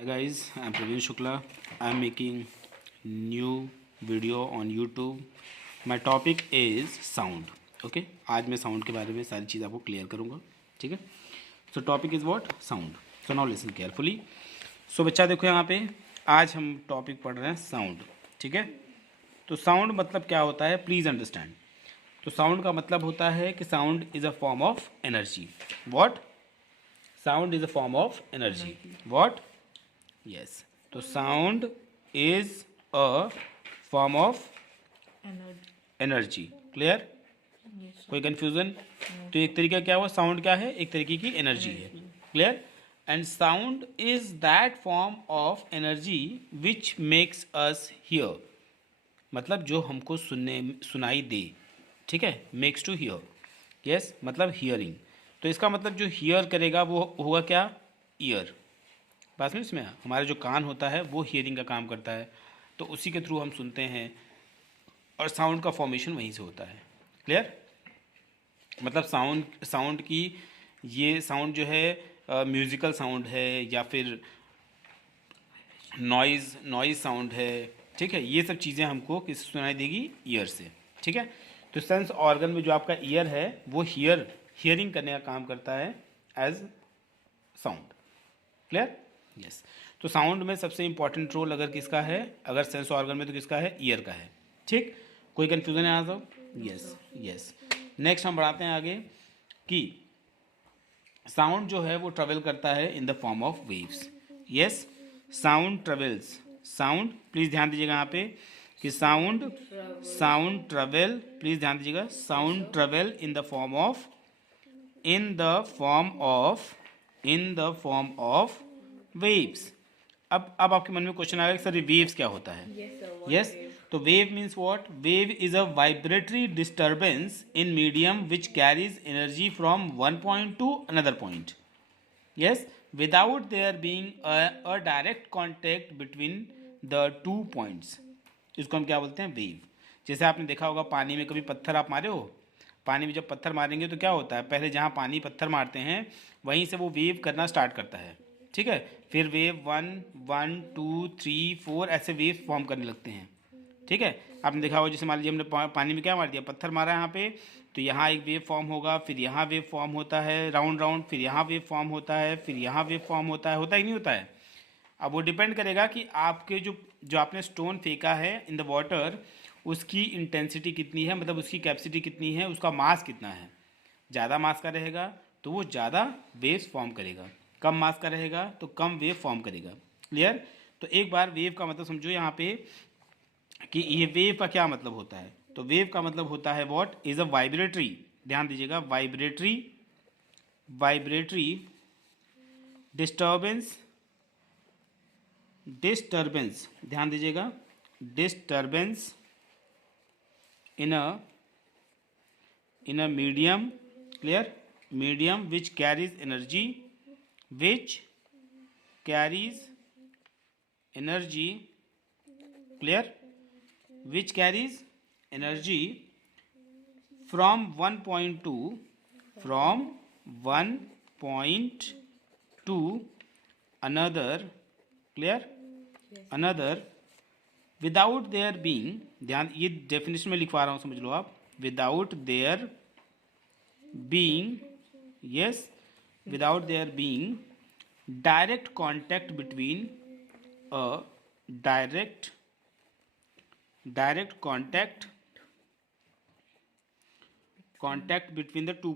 Hi guys, I'm Praveen Shukla. I'm making new video on YouTube. My topic is sound. Okay, आज मैं sound के बारे में सारी चीज़ आपको क्लियर करूँगा. ठीक है. So topic is what? Sound. So now listen carefully. So बच्चा देखो यहाँ पे आज हम टॉपिक पढ़ रहे हैं साउंड. ठीक है. तो साउंड मतलब क्या होता है, प्लीज़ अंडरस्टैंड. तो साउंड का मतलब होता है कि sound is a form of energy. What? Sound is a form of energy. What? Yes. तो sound is a form of energy. Clear? कोई कंफ्यूजन? तो एक तरीका क्या हुआ, साउंड क्या है, एक तरीके की एनर्जी है. Clear? And sound is that form of energy which makes us hear. मतलब जो हमको सुनाई दे. ठीक है. Makes to hear. यस, मतलब हियरिंग. तो इसका मतलब जो हियर करेगा वो होगा क्या? ईयर. बात में इसमें हमारा जो कान होता है वो हियरिंग का काम करता है. तो उसी के थ्रू हम सुनते हैं और साउंड का फॉर्मेशन वहीं से होता है. क्लियर? मतलब साउंड की ये साउंड जो है म्यूज़िकल साउंड है या फिर नॉइज़ साउंड है. ठीक है. ये सब चीज़ें हमको किससे सुनाई देगी? ईयर से. ठीक है. तो सेंस ऑर्गन में जो आपका ईयर है वो हियरिंग करने का काम करता है एज साउंड. क्लियर? यस. तो साउंड में सबसे इंपॉर्टेंट रोल अगर किसका है, अगर सेंस ऑर्गन में, तो किसका है? ईयर का है. ठीक. कोई कंफ्यूजन है यहाँ सब? यस. यस. नेक्स्ट हम बढ़ाते हैं आगे कि साउंड जो है वो ट्रेवल करता है in the form of waves. Yes. Sound travels. Sound, please ध्यान दीजिएगा यहाँ पे कि साउंड ट्रेवल, प्लीज ध्यान दीजिएगा, sound travel in the form of waves. अब आपके मन में क्वेश्चन आएगा सर वेव्स क्या होता है? यस. तो wave means what? Wave is a vibratory disturbance in medium which carries energy from one point two another point. Yes. Without their being a direct contact between the two points. इसको हम क्या बोलते हैं? Wave. जैसे आपने देखा होगा पानी में कभी पत्थर आप मारे हो. पानी में जब पत्थर मारेंगे तो क्या होता है, पहले जहाँ पानी पत्थर मारते हैं वहीं से वो वेव करना स्टार्ट करता है. ठीक है. फिर वेव 1 2 3 4 ऐसे वेव फॉर्म करने लगते हैं. ठीक है. आपने देखा होगा जैसे मान लीजिए हमने पानी में क्या मार दिया, पत्थर मारा यहाँ पे, तो यहाँ एक वेव फॉर्म होगा, फिर यहाँ वेव फॉर्म होता है राउंड राउंड, फिर यहाँ वेव फॉर्म होता है, फिर यहाँ वेव फॉर्म होता ही नहीं होता है. अब वो डिपेंड करेगा कि आपके जो आपने स्टोन फेंका है इन द वाटर उसकी इंटेंसिटी कितनी है, मतलब उसकी कैपेसिटी कितनी है, उसका मास कितना है. ज़्यादा मास का रहेगा तो वो ज़्यादा वेव्स फॉर्म करेगा, कम मास का रहेगा तो कम वेव फॉर्म करेगा. क्लियर? तो एक बार वेव का मतलब समझो यहाँ पे कि ये वेव का क्या मतलब होता है. तो वेव का मतलब होता है व्हाट? Is a vibratory. ध्यान दीजिएगा, वाइब्रेटरी डिस्टर्बेंस. ध्यान दीजिएगा, disturbance in a medium. Clear? Medium which carries energy clear, which carries energy from one point to another. Clear? Another, without their being. ध्यान, ये डेफिनेशन में लिखवा रहा हूँ, समझ लो आप. Without their being, yes, without their being direct contact between direct contact between the two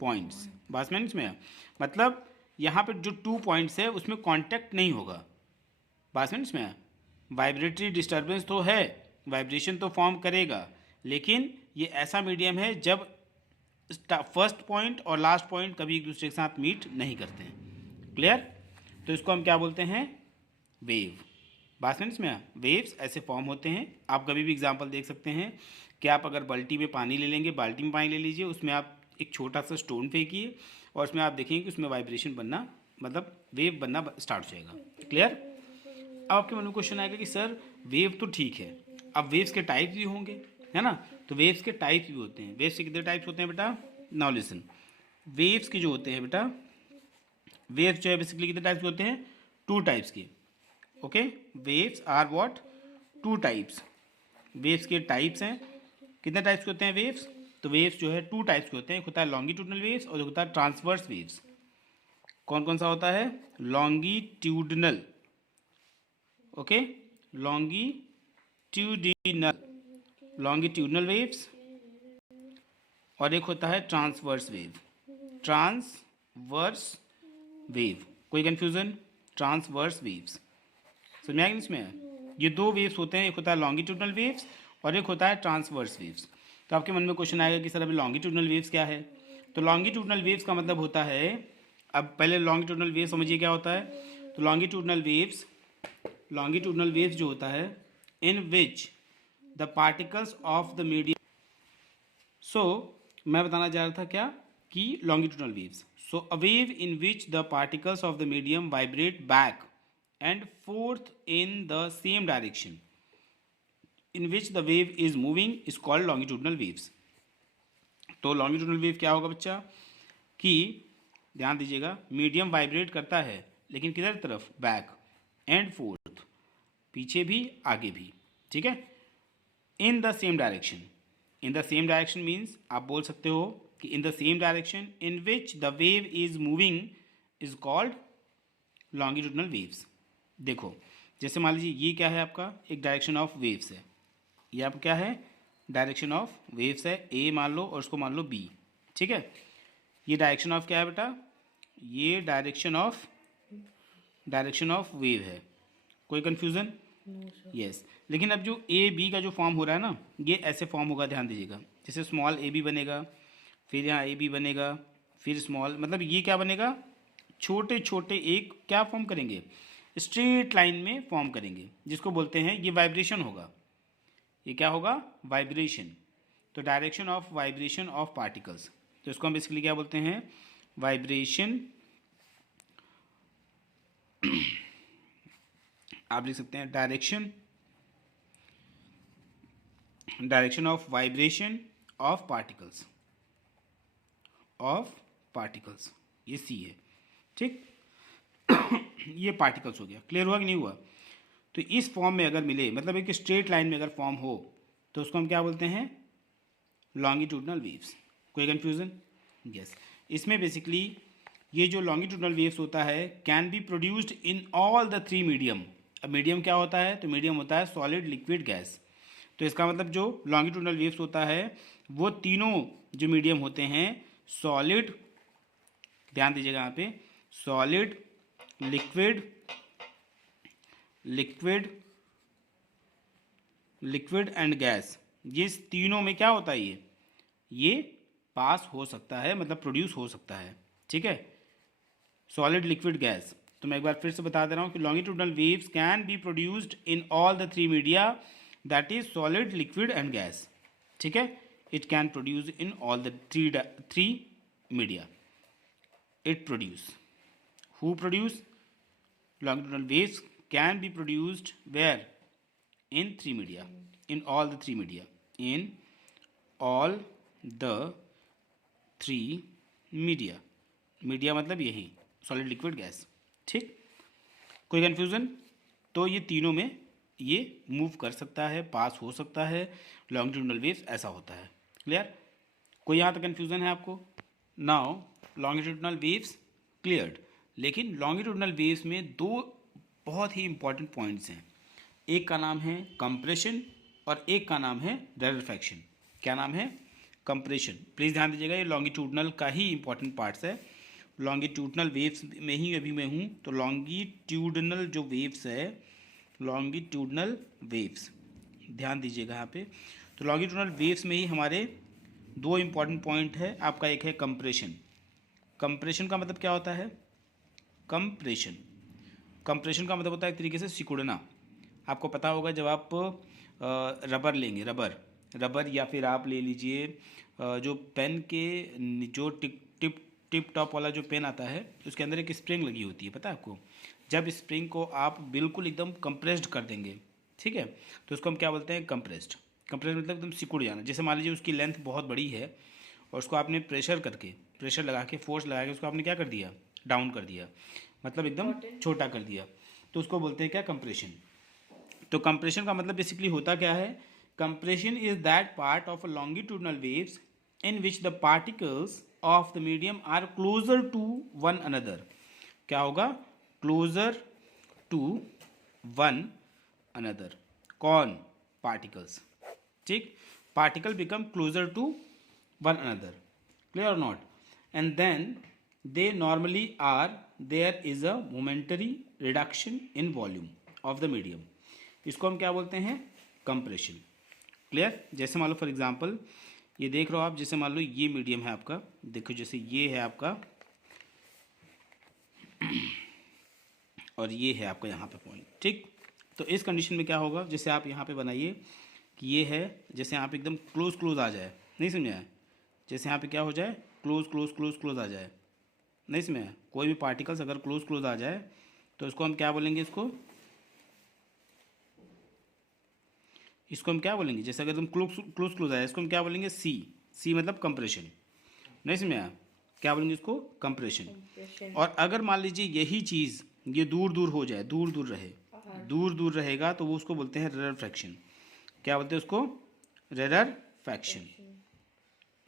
points. बात में इसमें मतलब यहाँ पे जो टू पॉइंट्स है उसमें कांटेक्ट नहीं होगा. बात में इसमें वाइब्रेटरी डिस्टर्बेंस तो है, वाइब्रेशन तो फॉर्म करेगा, लेकिन ये ऐसा मीडियम है जब फर्स्ट पॉइंट और लास्ट पॉइंट कभी एक दूसरे के साथ मीट नहीं करते हैं. क्लियर? तो इसको हम क्या बोलते हैं? वेव. बात में इसमें वेव्स ऐसे फॉर्म होते हैं. आप कभी भी एग्जाम्पल देख सकते हैं कि आप अगर बाल्टी में पानी ले लेंगे, बाल्टी में पानी ले लीजिए, उसमें आप एक छोटा सा स्टोन फेंकिए और उसमें आप देखेंगे कि उसमें वाइब्रेशन बनना, मतलब वेव बनना स्टार्ट हो जाएगा. क्लियर? अब आपके मन में क्वेश्चन आएगा कि सर वेव तो ठीक है, अब वेव्स के टाइप्स भी होंगे, है ना. तो वेव्स के टाइप्स भी होते हैं. वेव्स के कितने टाइप्स होते हैं बेटा? Now listen. वेव्स के जो होते हैं बेटा, वेव्स जो है बेसिकली कितने टाइप्स के होते हैं? 2 टाइप्स के। Okay, waves are what? 2 types. Waves के टाइप्स हैं, कितने टाइप्स के होते हैं वेव्स? तो वेव्स जो है 2 टाइप्स के होते हैं, एक होता है लॉन्गिट्यूडनल वेव्स और एक होता है ट्रांसवर्स वेव्स। कौन कौन सा होता है? लॉन्गिट्यूडनल, ओके, लॉन्गिट्यूडनल वेव्स, और एक होता है ट्रांसवर्स वेव। ट्रांसवर्स वेव, कोई कंफ्यूजन? ट्रांसवर्स वेव्स समझ में आएगी इसमें? ये 2 वेव्स होते हैं, एक होता है लॉन्गिट्यूडनल वेव्स और एक होता है ट्रांसवर्स वेव्स। तो आपके मन में क्वेश्चन आएगा कि सर अभी लॉन्गिट्यूडनल वेव्स क्या है? तो लॉन्गिट्यूडनल वेव्स का मतलब होता है, अब पहले लॉन्गिट्यूडनल वेव समझिए क्या होता है। तो लॉन्गिट्यूडनल वेव्स जो होता है, in which the particles of the medium, so मैं बताना चाह रहा था क्या कि longitudinal waves, so a wave in which the particles of the medium vibrate back and forth in the same direction in which the wave is moving is called longitudinal waves। तो longitudinal wave क्या होगा बच्चा कि ध्यान दीजिएगा, medium vibrate करता है लेकिन किधर तरफ? बैक एंड फोर्थ, पीछे भी आगे भी, ठीक है, इन the same direction. In the same direction means आप बोल सकते हो कि इन the same direction in which the wave is moving is called longitudinal waves. देखो जैसे मान लीजिए ये क्या है आपका? एक डायरेक्शन ऑफ वेव्स है, ये आपका क्या है? डायरेक्शन ऑफ वेव्स है, ए मान लो और उसको मान लो बी, ठीक है। ये डायरेक्शन ऑफ क्या है बेटा? ये डायरेक्शन ऑफ वेव है। कोई कंफ्यूजन? यस। लेकिन अब जो ए बी का जो फॉर्म हो रहा है ना, ये ऐसे फॉर्म होगा, ध्यान दीजिएगा। जैसे स्मॉल ए बी बनेगा, फिर यहाँ ए बी बनेगा, फिर स्मॉल, मतलब ये क्या बनेगा? छोटे छोटे एक क्या फॉर्म करेंगे? स्ट्रेट लाइन में फॉर्म करेंगे, जिसको बोलते हैं, ये वाइब्रेशन होगा। ये क्या होगा? वाइब्रेशन। तो direction of vibration of particles, तो इसको हम बेसिकली क्या बोलते हैं? वाइब्रेशन। आप लिख सकते हैं direction of vibration of particles, ये सी है, ठीक। ये पार्टिकल्स हो गया, क्लियर हुआ कि नहीं हुआ? तो इस फॉर्म में अगर मिले, मतलब एक स्ट्रेट लाइन में अगर फॉर्म हो, तो उसको हम क्या बोलते हैं? Longitudinal waves. कोई कंफ्यूजन? यस। इसमें बेसिकली ये जो लॉन्गिट्यूडनल वेव्स होता है, can be produced in all the 3 medium. अब मीडियम क्या होता है? तो मीडियम होता है सॉलिड, लिक्विड, गैस। तो इसका मतलब जो लॉन्गिट्यूडनल वेव्स होता है, वो तीनों जो मीडियम होते हैं, सॉलिड, ध्यान दीजिएगा यहाँ पे, सॉलिड, लिक्विड एंड गैस, ये तीनों में क्या होता है? ये पास हो सकता है, मतलब प्रोड्यूस हो सकता है, ठीक है, सॉलिड, लिक्विड, गैस। तो मैं एक बार फिर से बता दे रहा हूँ कि longitudinal waves can be produced in all the 3 media, that is solid, liquid and gas, ठीक है। It can produce in all the 3 media. It produce, who produce? Longitudinal waves can be produced where? In 3 media, in all the 3 media, in all the 3 media। Media मतलब यही solid, liquid, gas, ठीक। कोई confusion? तो ये तीनों में ये move कर सकता है, पास हो सकता है, लॉन्गिट्यूडनल वेव्स ऐसा होता है, क्लियर? कोई यहाँ तक कंफ्यूजन है आपको? Now longitudinal waves cleared. लेकिन लॉन्गिट्यूडनल वेव्स में 2 बहुत ही इंपॉर्टेंट पॉइंट्स हैं। एक का नाम है कंप्रेशन और एक का नाम है रैरेफैक्शन। क्या नाम है? कंप्रेशन। प्लीज़ ध्यान दीजिएगा, ये लॉन्गिट्यूडनल का ही इंपॉर्टेंट पार्ट्स है। लॉन्गिट्यूडनल वेव्स में ही अभी मैं हूँ, तो लॉन्गिट्यूडनल जो वेव्स है, लॉन्गिट्यूडनल वेव्स, ध्यान दीजिएगा यहाँ पे। तो लॉन्गिट्यूडनल वेव्स में ही हमारे 2 इंपॉर्टेंट पॉइंट है। आपका एक है कंप्रेशन। कंप्रेशन का मतलब क्या होता है? कंप्रेशन का मतलब होता है एक तरीके से सिकुड़ना। आपको पता होगा जब आप रबर लेंगे, रबर या फिर आप ले लीजिए जो पेन के जो टिप टॉप वाला जो पेन आता है, उसके अंदर एक स्प्रिंग लगी होती है, पता है आपको? जब स्प्रिंग को आप बिल्कुल एकदम कंप्रेस्ड कर देंगे, ठीक है, तो उसको हम क्या बोलते हैं? कंप्रेस्ड मतलब एकदम सिकुड़ जाना। जैसे मान लीजिए उसकी लेंथ बहुत बड़ी है और उसको आपने प्रेशर प्रेशर लगा के, फोर्स लगा के उसको आपने क्या कर दिया, डाउन कर दिया, मतलब एकदम छोटा कर दिया, तो उसको बोलते हैं क्या, कंप्रेशन। तो कंप्रेशन का मतलब बेसिकली होता क्या है, compression is that part of a longitudinal waves in which the particles of the medium are closer to one another. क्या होगा, क्लोजर टू वन अनदर। कौन, पार्टिकल्स, ठीक, particle become closer to one another, clear और not, and then they normally are, there is a momentary reduction in volume of the medium, इसको हम क्या बोलते हैं, कंप्रेशन, क्लियर। जैसे मान लो फॉर एग्जांपल ये देख रहे हो आप, जैसे मान लो ये मीडियम है आपका, देखो जैसे ये है आपका और ये है आपका यहाँ पे पॉइंट, ठीक। तो इस कंडीशन में क्या होगा, जैसे आप यहाँ पे बनाइए कि ये है, जैसे यहाँ पे एकदम क्लोज क्लोज आ जाए, नहीं समझा है, जैसे यहाँ पे क्या हो जाए, क्लोज क्लोज क्लोज क्लोज आ जाए, नहीं इसमें कोई भी पार्टिकल्स अगर क्लोज क्लोज आ जाए तो इसको हम क्या बोलेंगे, इसको हम क्या बोलेंगे, जैसे अगर तुम क्लोज क्लोज आए इसको हम क्या बोलेंगे, सी मतलब कंप्रेशन, नहीं इसमें क्या बोलेंगे इसको, कंप्रेशन। और अगर मान लीजिए यही चीज़ ये दूर दूर हो जाए, दूर दूर रहे, दूर दूर रहेगा तो वो उसको बोलते हैं रेररफैक्शन। क्या बोलते हैं उसको, रेररफैक्शन,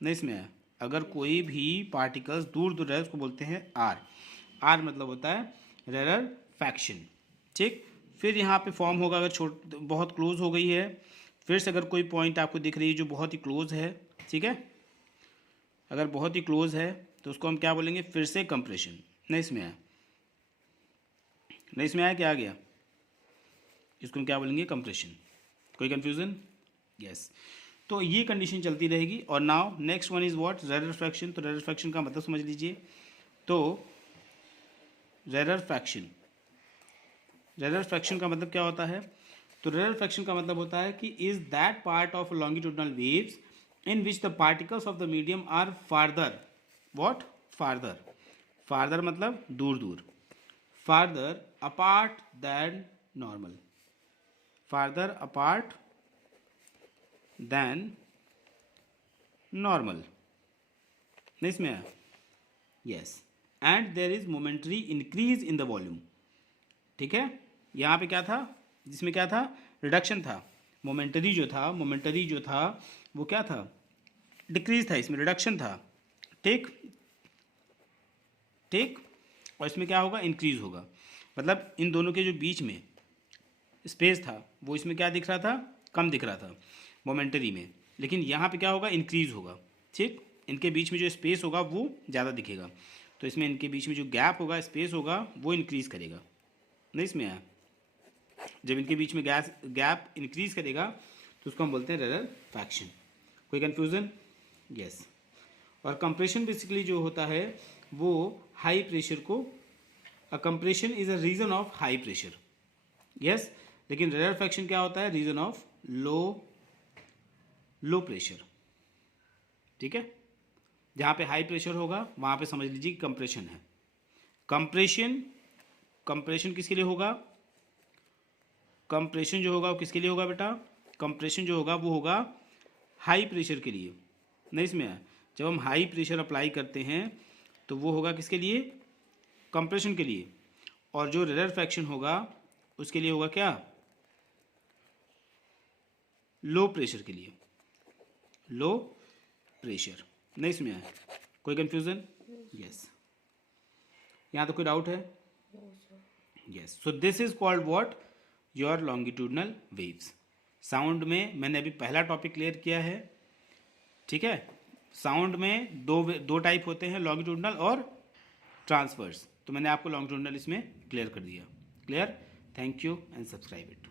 नहीं इसमें अगर कोई भी पार्टिकल्स दूर दूर रहे उसको बोलते हैं आर मतलब होता है रेररफैक्शन, ठीक। फिर यहाँ पे फॉर्म होगा, अगर बहुत क्लोज हो गई है, फिर से अगर कोई पॉइंट आपको दिख रही है जो बहुत ही क्लोज है, ठीक है, अगर बहुत ही क्लोज है तो उसको हम क्या बोलेंगे, फिर से कंप्रेशन, नहीं इसमें आया, नहीं इसमें आया, क्या आ गया, इसको हम क्या बोलेंगे, कंप्रेशन। कोई कंफ्यूजन, यस। तो ये कंडीशन चलती रहेगी। और now next one is what, rarefaction. तो रेररफैक्शन का मतलब समझ लीजिए, तो रेररफैक्शन का मतलब क्या होता है, तो रेररफैक्शन का मतलब होता है कि is that part of longitudinal waves in which the particles of the medium are farther, what, farther मतलब दूर दूर, farther apart than normal, farther apart than normal, नहीं इसमें है, yes, and there is momentary increase in the volume, ठीक है। यहाँ पे क्या था, जिसमें क्या था, रिडक्शन था, मोमेंटरी जो था वो क्या था, डिक्रीज था, इसमें रिडक्शन था, ठीक, और इसमें क्या होगा, इंक्रीज होगा, मतलब इन दोनों के जो बीच में स्पेस था वो इसमें क्या दिख रहा था, कम दिख रहा था मोमेंटरी में, लेकिन यहाँ पे क्या होगा, इंक्रीज होगा, ठीक, इनके बीच में जो स्पेस होगा वो ज़्यादा दिखेगा, तो इसमें इनके बीच में जो गैप होगा, स्पेस होगा, वो इंक्रीज करेगा, नहीं इसमें आया, जब इनके बीच में गैप इंक्रीज करेगा तो उसको हम बोलते हैं रेररफैक्शन। कोई कन्फ्यूज़न, यस। और कंप्रेशन बेसिकली जो होता है वो हाई प्रेशर को, compression is a region of high pressure, yes, लेकिन रेररफैक्शन क्या होता है, रीजन ऑफ लो प्रेशर, ठीक है। जहाँ पे हाई प्रेशर होगा वहाँ पे समझ लीजिए कंप्रेशन है। कंप्रेशन किसके लिए होगा, कंप्रेशन जो होगा वो किसके लिए होगा बेटा, कंप्रेशन जो होगा वो होगा हाई प्रेशर के लिए, नहीं इसमें है, जब हम हाई प्रेशर अप्लाई करते हैं तो वो होगा किसके लिए, कंप्रेशन के लिए, और जो रेररफैक्शन होगा उसके लिए होगा क्या, लो प्रेशर के लिए, लो प्रेशर, नहीं इसमें है। कोई कंफ्यूजन, यस, यहाँ तो कोई डाउट है, yes. So this is called what, your longitudinal waves. Sound में मैंने अभी पहला टॉपिक क्लियर किया है, ठीक है। साउंड में दो टाइप होते हैं, लॉन्गिट्यूडनल और ट्रांसवर्स, तो मैंने आपको लॉन्गिट्यूडनल इसमें क्लियर कर दिया, clear. Thank you and subscribe it.